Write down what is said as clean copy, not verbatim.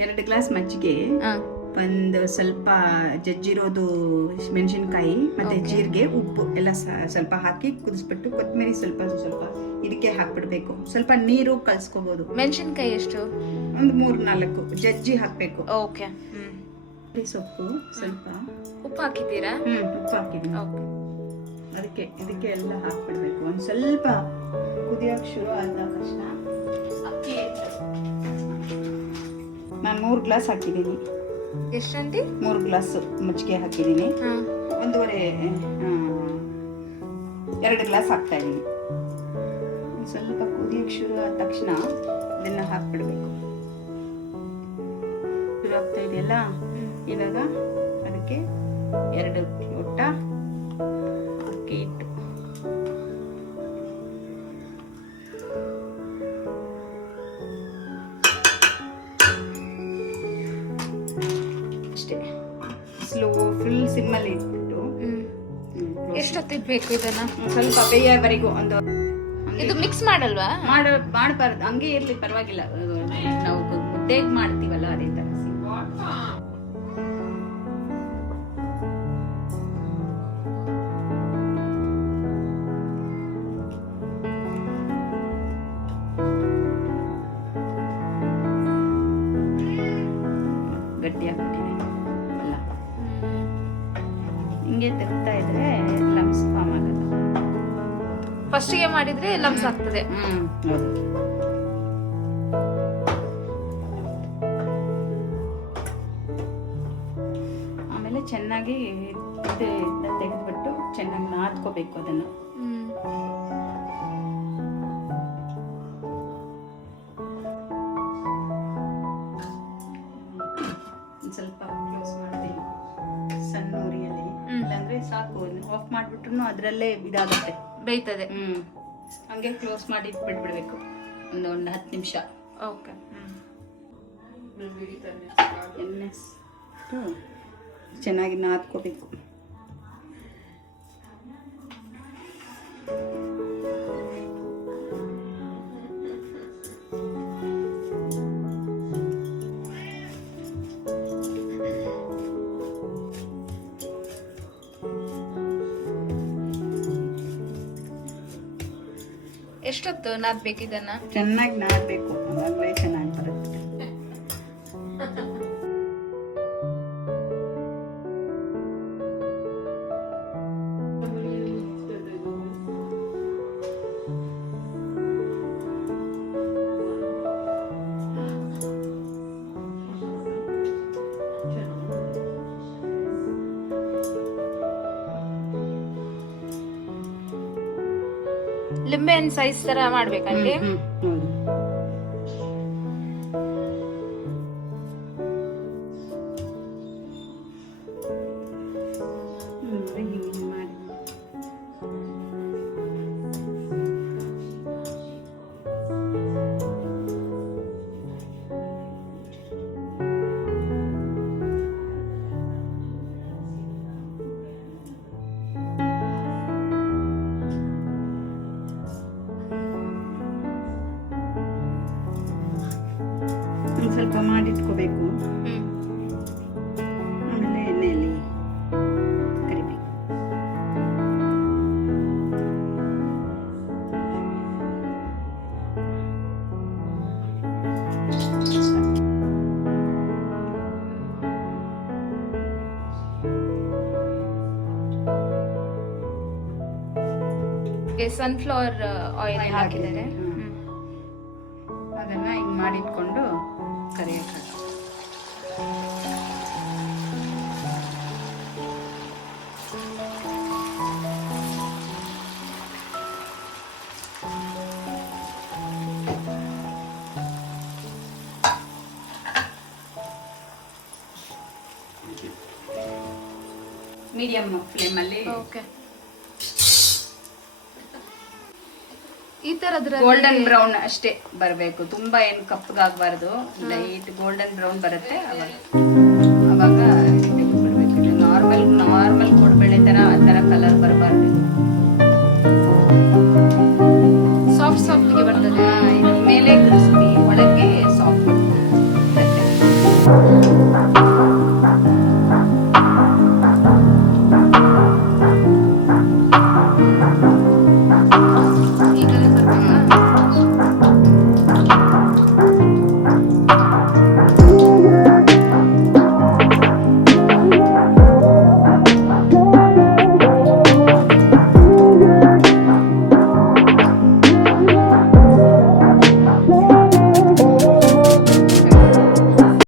2 glass ಮಜ್ಜಿಗೆ, ಒಂದು ಸ್ವಲ್ಪ ಜಜ್ಜಿರೋದು ಮೆಣಸಿನ್ಕಾಯಿ ಮತ್ತೆ ಜೀರಿಗೆ, ಉಪ್ಪು ಎಲ್ಲ ಸ್ವಲ್ಪ ಹಾಕಿ ಕುದಿಸ್ಬಿಟ್ಟು ಕೊತ್ತಂಬರಿ ಸ್ವಲ್ಪ ಇದಕ್ಕೆ ಹಾಕ್ಬಿಡ್ಬೇಕು. ಸ್ವಲ್ಪ ನೀರು ಕಲ್ಸ್ಕೋಬಹುದು. ಮೆಣಸಿನ್ಕಾಯಿ ಎಷ್ಟು? ಒಂದು 3-4 ಜಜ್ಜಿ ಹಾಕ್ಬೇಕು. ಓಕೆ. ಸೊಪ್ಪು ಸ್ವಲ್ಪ. ಉಪ್ಪು ಹಾಕಿದ್ದೀರಾ? ಉಪ್ಪು ಹಾಕಿದ್ದೀನಿ. ಇದಕ್ಕೆ ಎಲ್ಲ ಹಾಕ್ಬಿಡ್ಬೇಕು. ಒಂದು ಸ್ವಲ್ಪ ಕುದಿಯೋಕೆ ಶುರು ಆದ ತಕ್ಷಣ ಅಕ್ಕಿ ನಾನು 3 ಗ್ಲಾಸ್ ಹಾಕಿದ್ದೀನಿ. ಎಷ್ಟಂತಿ? 3 ಗ್ಲಾಸ್ ಮಜ್ಜಿಗೆ ಹಾಕಿದ್ದೀನಿ. 2 ಗ್ಲಾಸ್ ಹಾಕ್ತಾ ಇದ್ದೀನಿ. ಸ್ವಲ್ಪ ಕುದಿಯೋಕೆ ಶುರು ಆದ ತಕ್ಷಣ ಇದನ್ನ ಹಾಕ್ಬಿಡ್ಬೇಕು. ಶುರು ಆಗ್ತಾ ಇದೆಯಲ್ಲ, ಇವಾಗ ಅದಕ್ಕೆ 2 ಲೋಟ ಅಕ್ಕಿ ಹಿಟ್ಟು, ಅಷ್ಟೇ. ಫುಲ್ ಸಿಮ್ಮಲ್ಲಿ ಇಟ್ಬಿಟ್ಟು ಎಷ್ಟೊತ್ತಿಡ್ಬೇಕು ಇದನ್ನ? ಸ್ವಲ್ಪ ಬೇಯವರೆಗೂ. ಒಂದು ಇದು ಮಿಕ್ಸ್ ಮಾಡಲ್ವಾ? ಮಾಡಬಾರ್ದು, ಹಂಗೆ ಇರ್ಲಿ ಪರವಾಗಿಲ್ಲ. ನಾವು ಮುದ್ದೆಗೆ ಮಾಡ್ತೀವಲ್ಲ ಅದೇ ತರ. ಗಟ್ಟಿ ಆಗ್ಬಿಟ್ಟಿದೆ ಎಲ್ಲ. ಹಿಂಗೆ ತಿರುಗ್ತಾ ಇದ್ರೆ ಲಮ್ಸ್ ಫಾರ್ಮ್ ಆಗಲ್ಲ. ಫಸ್ಟಿಗೆ ಮಾಡಿದ್ರೆ ಲಮ್ಸ್ ಆಗ್ತದೆ. ಹೌದು. ಆಮೇಲೆ ಚೆನ್ನಾಗಿ ತೆಗೆದ್ಬಿಟ್ಟು ಚೆನ್ನಾಗಿ ನಾದ್ಕೋಬೇಕು ಅದನ್ನು. ಸ್ವಲ್ಪ ಕ್ಲೋಸ್ ಮಾಡ್ತೀನಿ ಸಣ್ಣ ಉರಿಯಲ್ಲಿ, ಇಲ್ಲಾಂದ್ರೆ ಸಾಕು ಆಫ್ ಮಾಡ್ಬಿಟ್ರು ಅದರಲ್ಲೇ ಇದಾಗುತ್ತೆ, ಬೇಯ್ತದೆ. ಹಂಗೆ ಕ್ಲೋಸ್ ಮಾಡಿ ಬಿಟ್ಬಿಡ್ಬೇಕು ಒಂದು 10 ನಿಮಿಷ. ಓಕೆ. ಎಣ್ಣೆ ಚೆನ್ನಾಗಿ ನಾದ್ಕೋಬೇಕು. ಎಷ್ಟೊತ್ತು ನಾದ್ಬೇಕು ಇದನ್ನ? ಚೆನ್ನಾಗಿ ನಾದ್ಬೇಕು, ಅವಾಗಲೇ ಚೆನ್ನಾಗಿ ಬರುತ್ತೆ. ಲಿಂಬೆ ಹಣ್ಣು ಸೈಜ್ ತರ ಮಾಡ್ಬೇಕಂತೆ. ಸ್ವಲ್ಪ ಮಾಡಿಟ್ಕೋಬೇಕು. ಆಮೇಲೆ ಎಣ್ಣೆಯಲ್ಲಿ ಕರಿಬೇಕು. ಸನ್ಫ್ಲವರ್ ಆಯಿಲ್ ಹಾಕಿದ್ದಾರೆ. ಅದನ್ನ ಹಿಂಗ್ ಮಾಡಿಟ್ಕೊಂಡು ಕರಿಯಕ್ಕೆ ಮೀಡಿಯಂ ಫ್ಲೇಮಲ್ಲಿ. ಓಕೆ. ಈ ತರದ್ರ ಗೋಲ್ಡನ್ ಬ್ರೌನ್ ಅಷ್ಟೇ ಬರಬೇಕು, ತುಂಬಾ ಏನು ಕಪ್ಪಗಾಗಬಾರ್ದು. ಲೈಟ್ ಗೋಲ್ಡನ್ ಬ್ರೌನ್ ಬರುತ್ತೆ ಅವಾಗ ತೆಗೆದ್ಬಿಡ್ಬೇಕು. ನಾರ್ಮಲ್ ಕೊಡ್ಬೇಳೆ ತರ ಆ ತರ ಕಲರ್ ಬರಬಾರ್ದು. ಸಾಫ್ಟ್ ಗೆ ಬರ್ತದೆ. ಮೇಲೆ ಕ್ರಿಸ್ಪಿ, ಒಳಗೆ ಸಾಫ್ಟ್.